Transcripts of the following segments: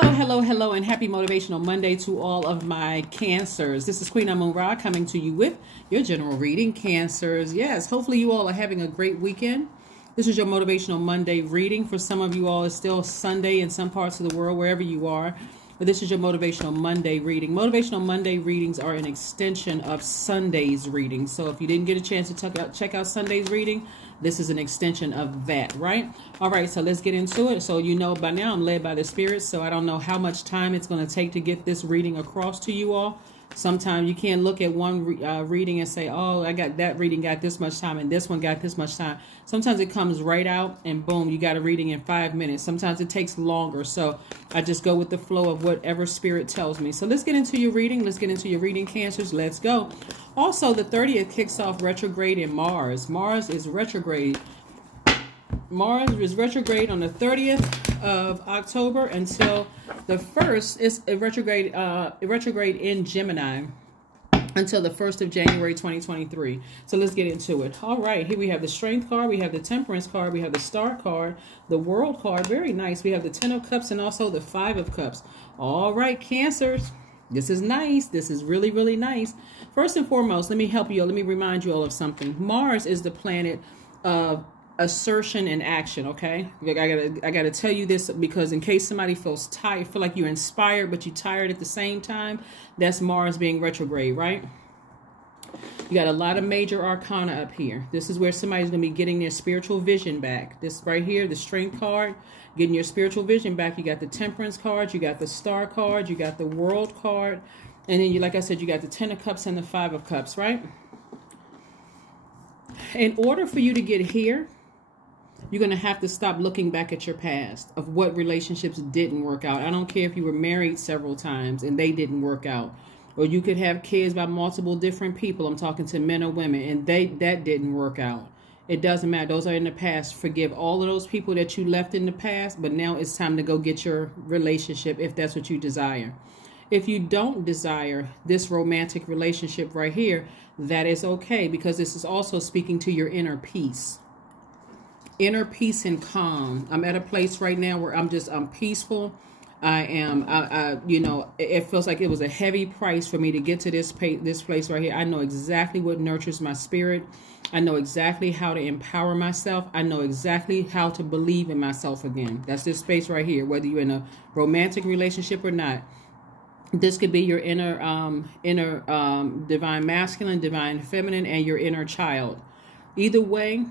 Hello, hello, hello, and happy Motivational Monday to all of my Cancers. This is Queen Amun Ra coming to you with your general reading, Cancers. Yes, hopefully you all are having a great weekend. This is your Motivational Monday reading. For some of you all, it's still Sunday in some parts of the world, wherever you are. But this is your Motivational Monday reading. Motivational Monday readings are an extension of Sunday's reading. So if you didn't get a chance to check out Sunday's reading, this is an extension of that, right? All right, so let's get into it. So you know by now I'm led by the Spirit, so I don't know how much time it's going to take to get this reading across to you all. Sometimes you can't look at one reading and say, oh, I got that reading got this much time and this one got this much time. Sometimes it comes right out and boom, you got a reading in 5 minutes. Sometimes it takes longer. So I just go with the flow of whatever Spirit tells me. So let's get into your reading. Let's get into your reading, Cancers. Let's go. Also, the 30th kicks off retrograde in Mars. Mars is retrograde. Mars is retrograde on the 30th of October until the 1st. It's a retrograde in Gemini until the 1st of January 2023. So let's get into it. All right, here we have the Strength card, we have the Temperance card, we have the Star card, the World card, very nice. We have the 10 of Cups and also the 5 of Cups. All right, Cancers. This is nice. This is really, really nice. First and foremost, let me help you. Let me remind you all of something. Mars is the planet of assertion and action. Okay, I gotta tell you this because in case somebody feels tired, feel like you're inspired but you're tired at the same time, that's Mars being retrograde, right? You got a lot of major arcana up here. This is where somebody's gonna be getting their spiritual vision back. This right here, the Strength card, getting your spiritual vision back. You got the Temperance card, you got the Star card, you got the World card, and then you, like I said, you got the 10 of Cups and the 5 of Cups, right? In order for you to get here, you're going to have to stop looking back at your past of what relationships didn't work out. I don't care if you were married several times and they didn't work out. Or you could have kids by multiple different people. I'm talking to men or women and that didn't work out. It doesn't matter. Those are in the past. Forgive all of those people that you left in the past. But now it's time to go get your relationship if that's what you desire. If you don't desire this romantic relationship right here, that is okay. Because this is also speaking to your inner peace. Inner peace and calm. I'm at a place right now where I'm peaceful. You know, it feels like it was a heavy price for me to get to this place right here. I know exactly what nurtures my spirit. I know exactly how to empower myself. I know exactly how to believe in myself again. That's this space right here, whether you're in a romantic relationship or not. This could be your inner divine masculine, divine feminine, and your inner child. Either way,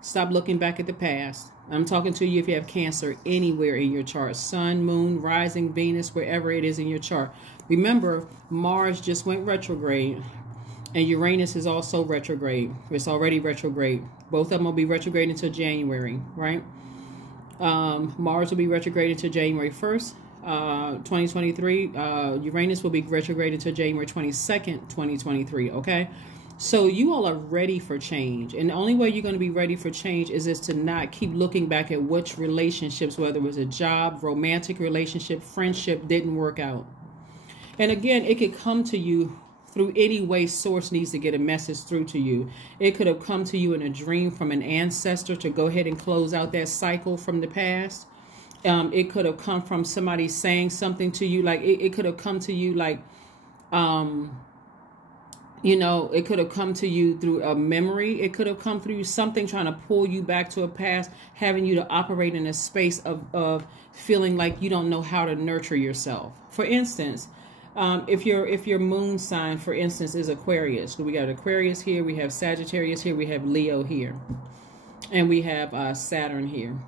stop looking back at the past. I'm talking to you if you have Cancer anywhere in your chart. Sun, moon, rising, Venus, wherever it is in your chart. Remember, Mars just went retrograde. And Uranus is also retrograde. It's already retrograde. Both of them will be retrograde until January, right? Mars will be retrograde until January 1st, 2023. Uranus will be retrograde until January 22nd, 2023, okay? So you all are ready for change. And the only way you're going to be ready for change is to not keep looking back at which relationships, whether it was a job, romantic relationship, friendship, didn't work out. And again, it could come to you through any way source needs to get a message through to you. It could have come to you in a dream from an ancestor to go ahead and close out that cycle from the past. It could have come from somebody saying something to you. Like it could have come to you like, you know, it could have come to you through a memory. It could have come through something trying to pull you back to a past, having you to operate in a space of feeling like you don't know how to nurture yourself. For instance, if your moon sign, for instance, is Aquarius. We got Aquarius here, we have Sagittarius here, we have Leo here, and we have Saturn here.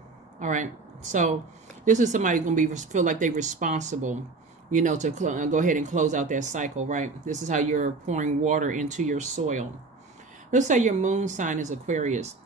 All right, so this is somebody going to feel like they're responsible, you know, to go ahead and close out that cycle, right? This is how you're pouring water into your soil. Let's say your moon sign is Aquarius.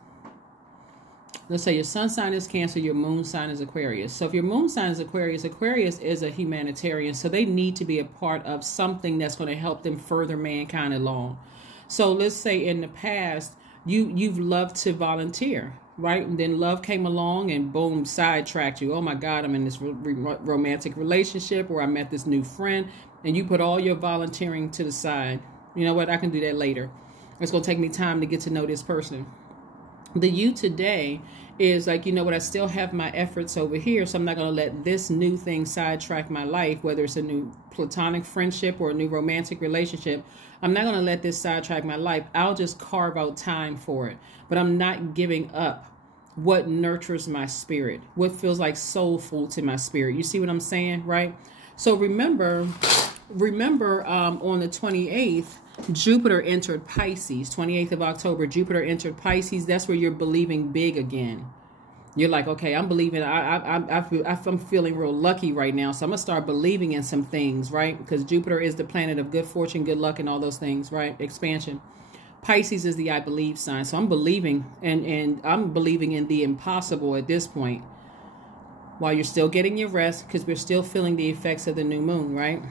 Let's say your sun sign is Cancer, your moon sign is Aquarius. So if your moon sign is Aquarius, Aquarius is a humanitarian. So they need to be a part of something that's going to help them further mankind along. So let's say in the past, you've loved to volunteer, right? And then love came along and boom, sidetracked you. Oh my God, I'm in this romantic relationship where I met this new friend. And you put all your volunteering to the side. You know what? I can do that later. It's going to take me time to get to know this person. The you today is like, you know what, I still have my efforts over here, so I'm not going to let this new thing sidetrack my life, whether it's a new platonic friendship or a new romantic relationship. I'm not going to let this sidetrack my life. I'll just carve out time for it. But I'm not giving up what nurtures my spirit, what feels like soulful to my spirit. You see what I'm saying, right? So remember on the 28th, Jupiter entered Pisces. 28th of October, Jupiter entered Pisces. That's where you're believing big again. You're like, okay, I'm believing. I'm feeling real lucky right now, so I'm gonna start believing in some things, right? Because Jupiter is the planet of good fortune, good luck, and all those things, right? Expansion. Pisces is the I believe sign, so I'm believing, and I'm believing in the impossible at this point. While you're still getting your rest, because we're still feeling the effects of the new moon, right?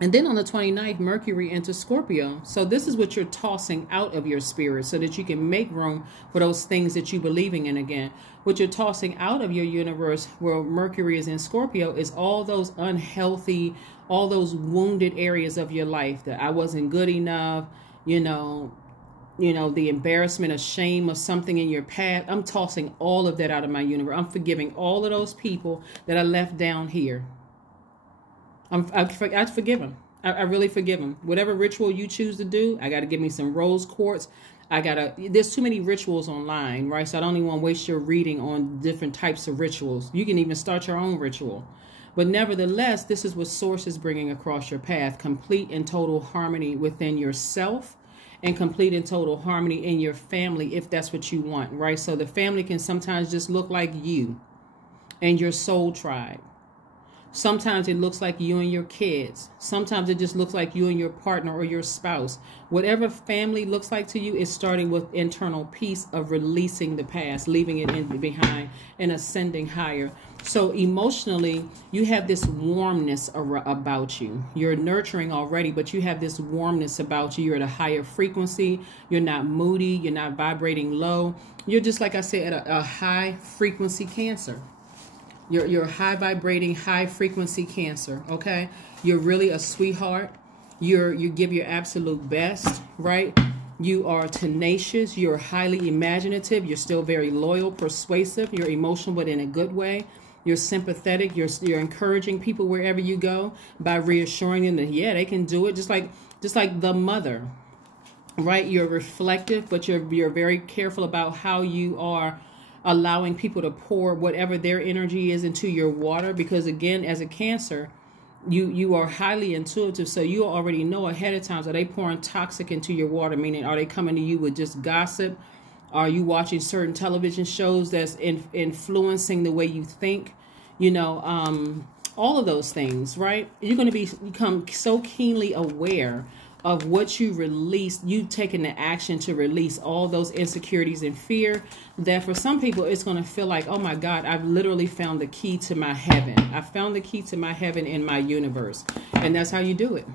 And then on the 29th, Mercury enters Scorpio. So this is what you're tossing out of your spirit so that you can make room for those things that you're believing in again. What you're tossing out of your universe where Mercury is in Scorpio is all those unhealthy, all those wounded areas of your life that I wasn't good enough, you know, the embarrassment or shame of something in your past. I'm tossing all of that out of my universe. I'm forgiving all of those people that I left down here. I forgive them. I really forgive them. Whatever ritual you choose to do, I got to give me some rose quartz. There's too many rituals online, right? So I don't even want to waste your reading on different types of rituals. You can even start your own ritual. But nevertheless, this is what Source is bringing across your path. Complete and total harmony within yourself and complete and total harmony in your family, if that's what you want, right? So the family can sometimes just look like you and your soul tribe. Sometimes it looks like you and your kids. Sometimes it just looks like you and your partner or your spouse. Whatever family looks like to you is starting with internal peace of releasing the past, leaving it behind and ascending higher. So emotionally, you have this warmness about you. You're nurturing already, but you have this warmness about you. You're at a higher frequency. You're not moody. You're not vibrating low. You're just, like I said, at a high frequency Cancer. You're high vibrating, high frequency Cancer, okay? You're really a sweetheart. You give your absolute best, right? You are tenacious. You're highly imaginative. You're still very loyal, persuasive. You're emotional, but in a good way. You're sympathetic. You're encouraging people wherever you go by reassuring them that, yeah, they can do it. Just like the mother, right? You're reflective, but you're very careful about how you are allowing people to pour whatever their energy is into your water, because again, as a Cancer, you are highly intuitive, so you already know ahead of time, are they pouring toxic into your water? Meaning, are they coming to you with just gossip? Are you watching certain television shows that's influencing the way you think? All of those things, right? You're going to become so keenly aware of what you release. You've taken the action to release all those insecurities and fear, that for some people it's going to feel like, oh my God, I've literally found the key to my heaven. I found the key to my heaven in my universe. And that's how you do it.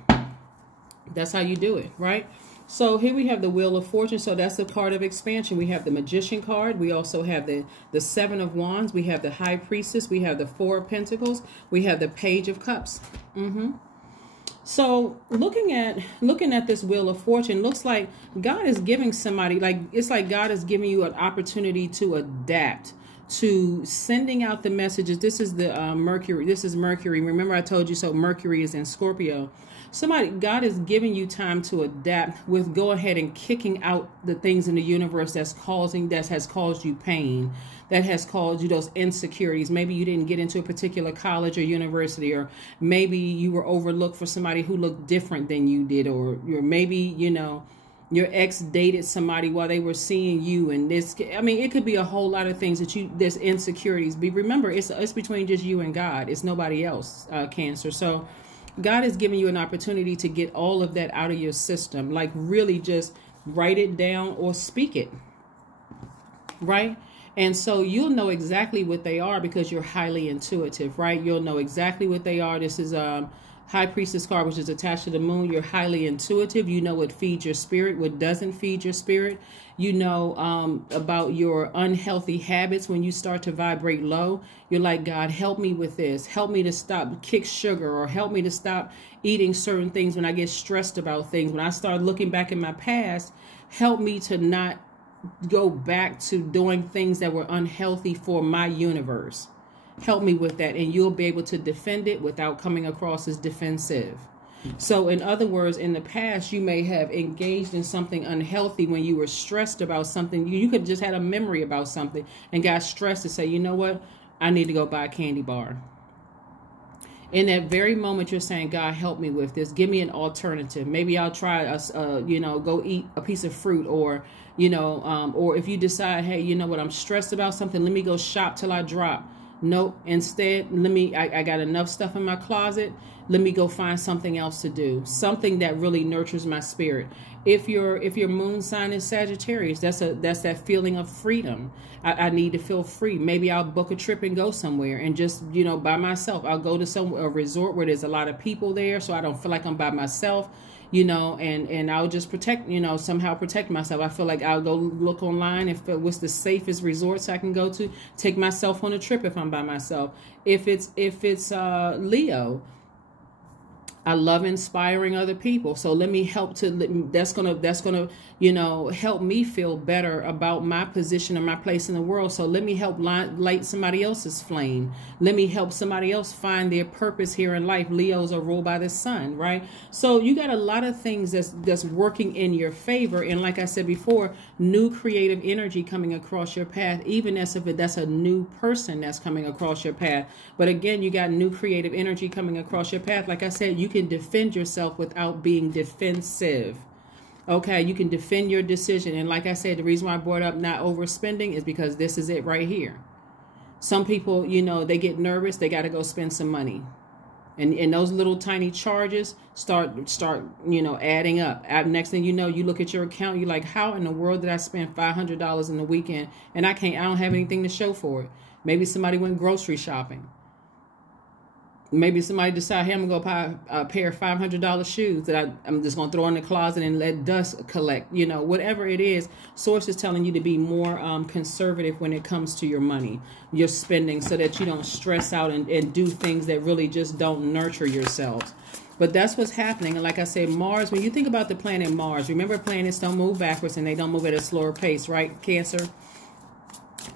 That's how you do it, right? So here we have the Wheel of Fortune. So that's the card of expansion. We have the Magician card. We also have the Seven of Wands. We have the High Priestess. We have the Four of Pentacles. We have the Page of Cups. So looking at this Wheel of Fortune, looks like God is giving somebody, it's like God is giving you an opportunity to adapt to sending out the messages. This is the Mercury. This is Mercury. Remember I told you, so Mercury is in Scorpio. God is giving you time to adapt with go ahead and kicking out the things in the universe that has caused you pain, that has caused you those insecurities. Maybe you didn't get into a particular college or university, or maybe you were overlooked for somebody who looked different than you did, or maybe, your ex dated somebody while they were seeing you, and it could be a whole lot of things there's insecurities. But remember, it's between just you and God. It's nobody else, Cancer. So God is giving you an opportunity to get all of that out of your system. Like really just write it down or speak it, right? And so you'll know exactly what they are because you're highly intuitive, right? You'll know exactly what they are. This is High Priestess card, which is attached to the moon. You're highly intuitive. You know what feeds your spirit, what doesn't feed your spirit. You know about your unhealthy habits. When you start to vibrate low, you're like, God, help me with this. Help me to kick sugar, or help me to stop eating certain things when I get stressed about things. When I start looking back in my past, help me to not go back to doing things that were unhealthy for my universe. Help me with that, and you'll be able to defend it without coming across as defensive. So in other words, in the past, you may have engaged in something unhealthy when you were stressed about something. You could have just had a memory about something and got stressed to say, you know what, I need to go buy a candy bar. In that very moment, you're saying, God, help me with this. Give me an alternative. Maybe I'll try, go eat a piece of fruit, or, or if you decide, hey, you know what, I'm stressed about something. Let me go shop till I drop. Nope. Instead, I got enough stuff in my closet. Let me go find something else to do. Something that really nurtures my spirit. If your moon sign is Sagittarius, that's that feeling of freedom. I need to feel free. Maybe I'll book a trip and go somewhere and just, by myself. I'll go to a resort where there's a lot of people there, so I don't feel like I'm by myself. And I'll just somehow protect myself. I feel like I'll go look online if what's the safest resorts I can go to. Take myself on a trip if I'm by myself. If it's Leo, I love inspiring other people. So let me help that's gonna help me feel better about my position and my place in the world. So let me help light somebody else's flame. Let me help somebody else find their purpose here in life. Leos are ruled by the sun, right? So you got a lot of things that's working in your favor. And like I said before, new creative energy coming across your path, even as if that's a new person that's coming across your path. But again, you got new creative energy coming across your path. Like I said, you can defend yourself without being defensive. Okay, you can defend your decision. And like I said, the reason why I brought up not overspending is because this is it right here. Some people, they get nervous, they got to go spend some money. And those little tiny charges start adding up. Next thing you know, you look at your account, you're like, how in the world did I spend $500 in the weekend and I don't have anything to show for it? Maybe somebody went grocery shopping. Maybe somebody decide, hey, I'm going to go buy a pair of $500 shoes that I'm just going to throw in the closet and let dust collect. Whatever it is, Source is telling you to be more conservative when it comes to your money, your spending, so that you don't stress out and do things that really just don't nurture yourselves. But that's what's happening. And like I said, Mars, when you think about the planet Mars, remember planets don't move backwards and they don't move at a slower pace, right, Cancer?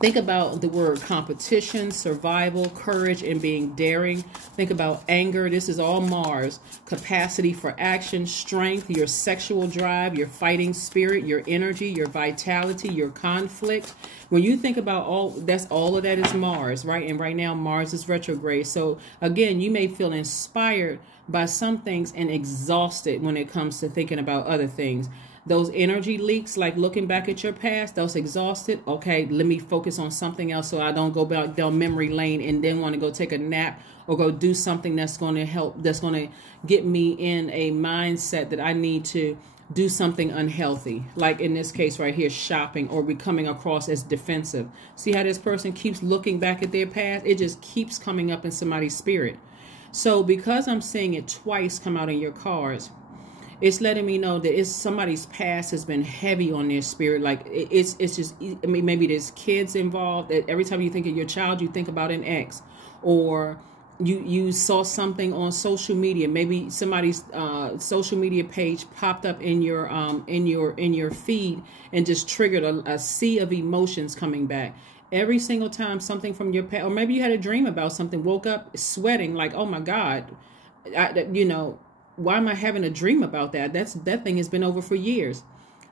Think about the word competition, survival, courage, and being daring. Think about anger. This is all Mars. Capacity for action, strength, your sexual drive, your fighting spirit, your energy, your vitality, your conflict. When you think about all of that is Mars, right? And right now Mars is retrograde. So again, you may feel inspired by some things and exhausted when it comes to thinking about other things. Those energy leaks, like looking back at your past, those exhausted. Okay, let me focus on something else so I don't go back down memory lane and then want to go take a nap or go do something that's going to help, that's going to get me in a mindset that I need to do something unhealthy. Like in this case right here, shopping or becoming across as defensive. See how this person keeps looking back at their past? It just keeps coming up in somebody's spirit. So because I'm seeing it twice come out in your cards, it's letting me know that somebody's past has been heavy on their spirit. Like it's just, I mean, maybe there's kids involved that every time you think of your child, you think about an ex, or you saw something on social media. Maybe somebody's social media page popped up in your feed and just triggered a sea of emotions coming back. Every single time something from your past, or maybe you had a dream about something, woke up sweating like, oh my God, why am I having a dream about that? That thing has been over for years.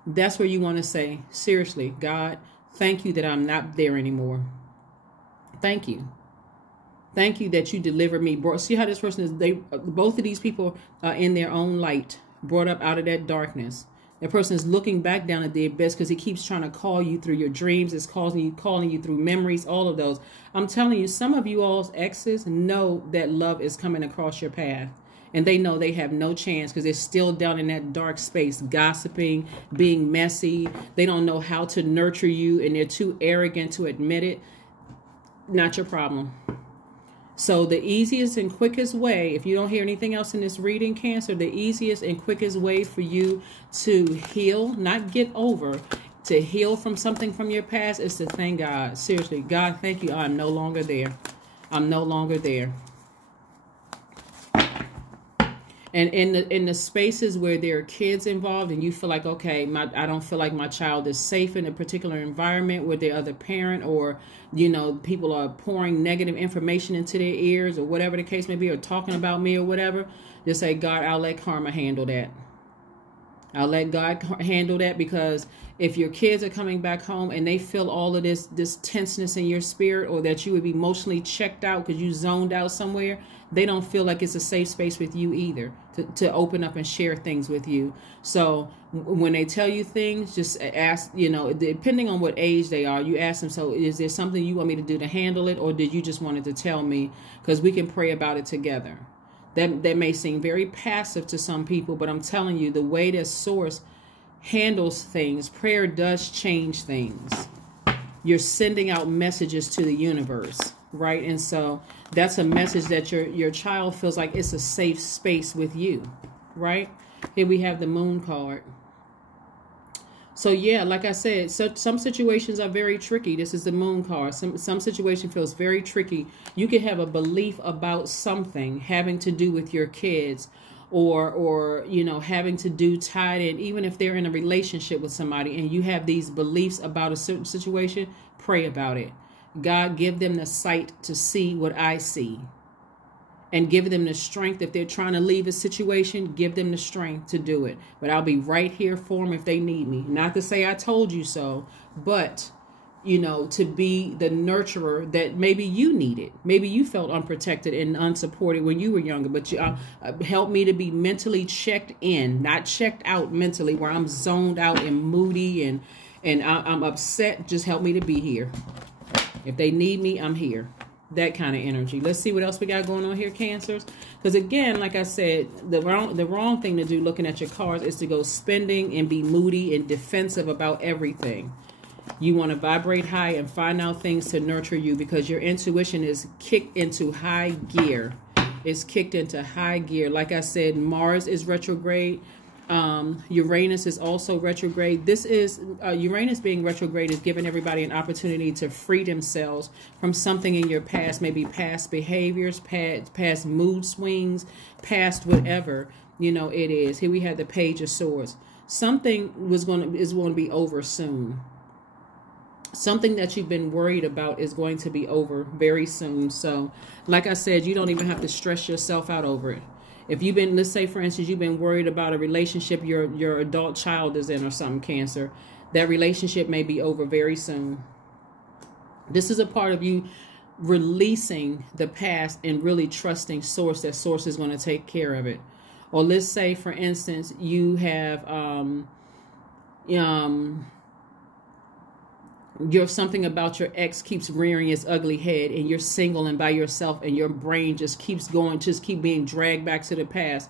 That's where you want to say, seriously, God, thank you that I'm not there anymore. Thank you. Thank you that you delivered me. See how this person is, both of these people are in their own light, brought up out of that darkness. That person is looking back down at the abyss because he keeps trying to call you through your dreams. It's calling you through memories, all of those. I'm telling you, some of you all's exes know that love is coming across your path. And they know they have no chance because they're still down in that dark space, gossiping, being messy. They don't know how to nurture you, and they're too arrogant to admit it. Not your problem. So the easiest and quickest way, if you don't hear anything else in this reading, Cancer, the easiest and quickest way for you to heal, not get over, to heal from something from your past is to thank God. Seriously, God, thank you. I'm no longer there. I'm no longer there. And in the spaces where there are kids involved and you feel like, okay, I don't feel like my child is safe in a particular environment with their other parent, or, you know, people are pouring negative information into their ears or whatever the case may be, or talking about me or whatever, just say, God, I'll let karma handle that. I'll let God handle that, because if your kids are coming back home and they feel all of this tenseness in your spirit, or that you would be emotionally checked out because you zoned out somewhere, they don't feel like it's a safe space with you either to open up and share things with you. So when they tell you things, just ask, you know, depending on what age they are, you ask them, so is there something you want me to do to handle it, or did you just want to tell me? Because we can pray about it together. That may seem very passive to some people, but I'm telling you, the way that Source handles things, prayer does change things. You're sending out messages to the universe, right? And so that's a message that your child feels like it's a safe space with you, right? Here we have the Moon card. So yeah, like I said, some situations are very tricky. This is the Moon card. Some situation feels very tricky. You could have a belief about something having to do with your kids, or you know, having to do tied in, even if they're in a relationship with somebody and you have these beliefs about a certain situation. Pray about it. God, give them the sight to see what I see, and give them the strength. If they're trying to leave a situation, give them the strength to do it. But I'll be right here for them if they need me. Not to say I told you so, but, you know, to be the nurturer that maybe you needed. Maybe you felt unprotected and unsupported when you were younger, but you help me to be mentally checked in, not checked out mentally, where I'm zoned out and moody and I'm upset. Just help me to be here. If they need me, I'm here. That kind of energy. Let's see what else we got going on here, Cancers. Because again, like I said, the wrong thing to do looking at your cards is to go spending and be moody and defensive about everything. You want to vibrate high and find out things to nurture you, because your intuition is kicked into high gear. It's kicked into high gear. Like I said, Mars is retrograde. Uranus is also retrograde. This is Uranus being retrograde is giving everybody an opportunity to free themselves from something in your past, maybe past behaviors, past mood swings, past whatever, you know, it is. Here we have the Page of Swords. Something is going to be over soon. Something that you've been worried about is going to be over very soon. So, like I said, you don't even have to stress yourself out over it. If you've been, let's say, for instance, you've been worried about a relationship your adult child is in or something, Cancer, that relationship may be over very soon. This is a part of you releasing the past and really trusting Source, that Source is going to take care of it. Or let's say, for instance, you have something about your ex keeps rearing its ugly head, and you're single and by yourself, and your brain just keeps going, just keep being dragged back to the past.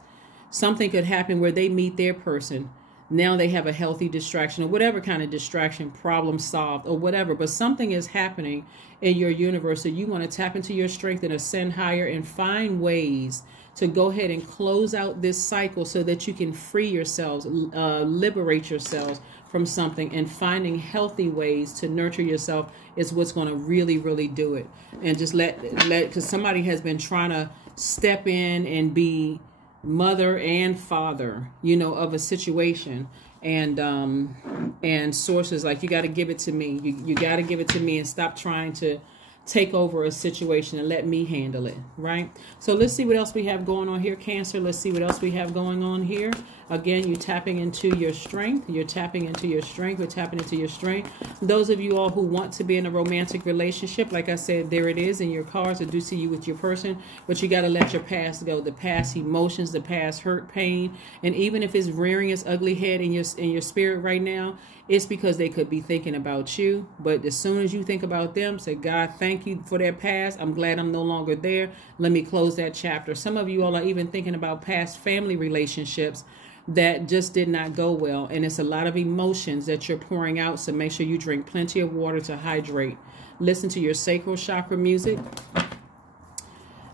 Something could happen where they meet their person. Now they have a healthy distraction, or whatever kind of distraction, problem solved or whatever. But something is happening in your universe, so you want to tap into your strength and ascend higher and find ways to go ahead and close out this cycle so that you can free yourselves, liberate yourselves from something, and finding healthy ways to nurture yourself is what's going to really, really do it. And just because somebody has been trying to step in and be mother and father, you know, of a situation, and Sources like, you got to give it to me. You got to give it to me and stop trying to take over a situation and let me handle it, right? So let's see what else we have going on here, Cancer. Let's see what else we have going on here. Again, you're tapping into your strength. You're tapping into your strength. We're tapping into your strength. Those of you all who want to be in a romantic relationship, like I said, there it is in your cards. I do see you with your person, but you got to let your past go. The past emotions, the past hurt, pain, and even if it's rearing its ugly head in your spirit right now, it's because they could be thinking about you. But as soon as you think about them, say, God, thank you for their past. I'm glad I'm no longer there. Let me close that chapter. Some of you all are even thinking about past family relationships that just did not go well. And it's a lot of emotions that you're pouring out. So make sure you drink plenty of water to hydrate. Listen to your sacral chakra music.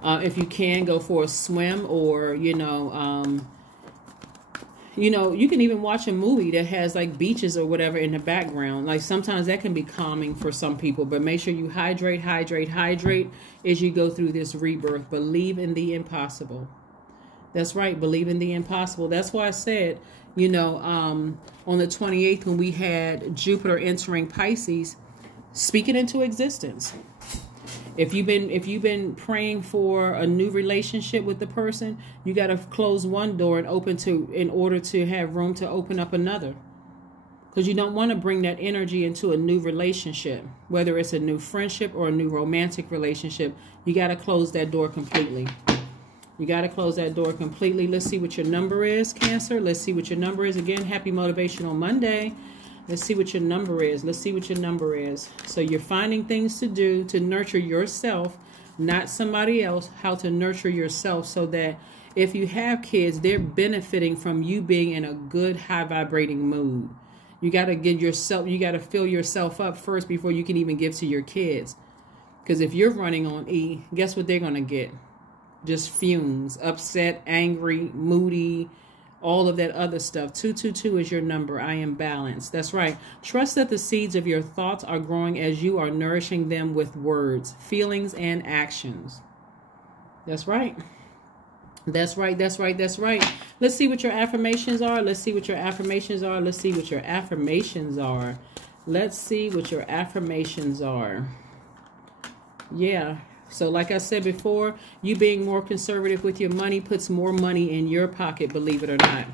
If you can, go for a swim, or, you can even watch a movie that has like beaches or whatever in the background. Like sometimes that can be calming for some people, but make sure you hydrate as you go through this rebirth. Believe in the impossible. That's right. Believe in the impossible. That's why I said, you know, on the 28th, when we had Jupiter entering Pisces, speak it into existence. If you've been praying for a new relationship with the person, you got to close one door and in order to have room to open up another. Because you don't want to bring that energy into a new relationship, whether it's a new friendship or a new romantic relationship. You got to close that door completely. You got to close that door completely. Let's see what your number is, Cancer. Let's see what your number is. Again, happy Motivational Monday. Let's see what your number is. Let's see what your number is. So you're finding things to do to nurture yourself, not somebody else, how to nurture yourself so that if you have kids, they're benefiting from you being in a good, high vibrating mood. You got to you got to fill yourself up first before you can even give to your kids. Because if you're running on E, guess what they're going to get? Just fumes, upset, angry, moody, all of that other stuff. 222 is your number. I am balanced. That's right. Trust that the seeds of your thoughts are growing as you are nourishing them with words, feelings, and actions. That's right. That's right. That's right. That's right. Let's see what your affirmations are. Let's see what your affirmations are. Let's see what your affirmations are. Let's see what your affirmations are. Yeah. So like I said before, you being more conservative with your money puts more money in your pocket, believe it or not.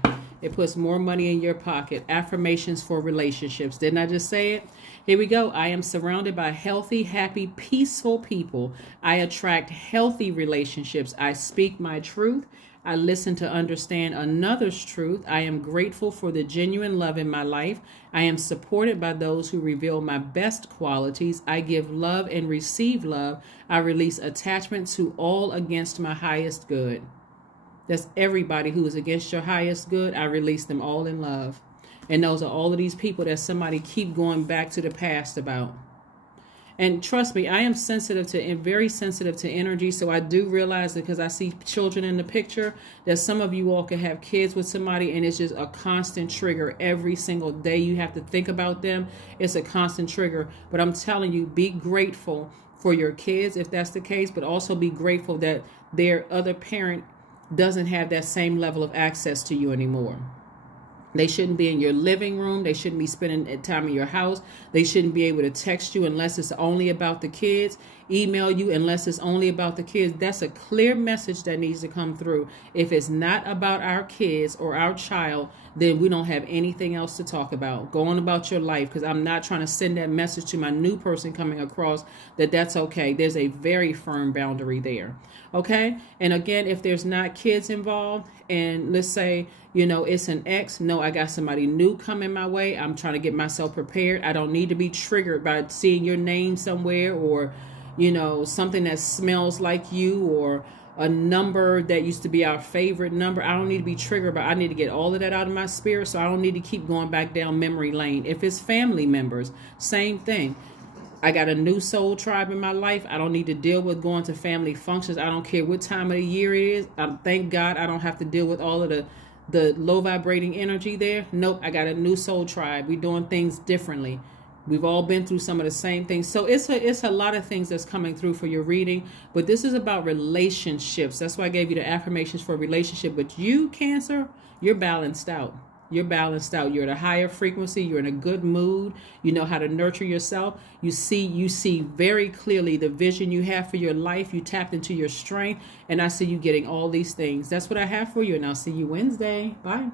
It puts more money in your pocket. Affirmations for relationships. Didn't I just say it? Here we go. I am surrounded by healthy, happy, peaceful people. I attract healthy relationships. I speak my truth. I listen to understand another's truth. I am grateful for the genuine love in my life. I am supported by those who reveal my best qualities. I give love and receive love. I release attachment to all against my highest good. That's everybody who is against your highest good. I release them all in love. And those are all of these people that somebody keep going back to the past about. And trust me, I am sensitive to and very sensitive to energy. So I do realize that because I see children in the picture, that some of you all can have kids with somebody and it's just a constant trigger every single day. You have to think about them. It's a constant trigger. But I'm telling you, be grateful for your kids if that's the case, but also be grateful that their other parent doesn't have that same level of access to you anymore. They shouldn't be in your living room. They shouldn't be spending time in your house. They shouldn't be able to text you unless it's only about the kids. Email you unless it's only about the kids. That's a clear message that needs to come through. If it's not about our kids or our child, then we don't have anything else to talk about. Go on about your life, because I'm not trying to send that message to my new person coming across that that's okay. There's a very firm boundary there. Okay? And again, if there's not kids involved, and let's say, you know, it's an ex. No, I got somebody new coming my way. I'm trying to get myself prepared. I don't need to be triggered by seeing your name somewhere or, you know, something that smells like you or a number that used to be our favorite number. I don't need to be triggered, but I need to get all of that out of my spirit. So I don't need to keep going back down memory lane. If it's family members, same thing. I got a new soul tribe in my life. I don't need to deal with going to family functions. I don't care what time of the year it is. Thank God I don't have to deal with all of the low vibrating energy there. Nope, I got a new soul tribe. We're doing things differently. We've all been through some of the same things. So it's a lot of things that's coming through for your reading. But this is about relationships. That's why I gave you the affirmations for a relationship. But you, Cancer, you're balanced out. You're balanced out. You're at a higher frequency. You're in a good mood. You know how to nurture yourself. You see very clearly the vision you have for your life. You tapped into your strength. And I see you getting all these things. That's what I have for you. And I'll see you Wednesday. Bye.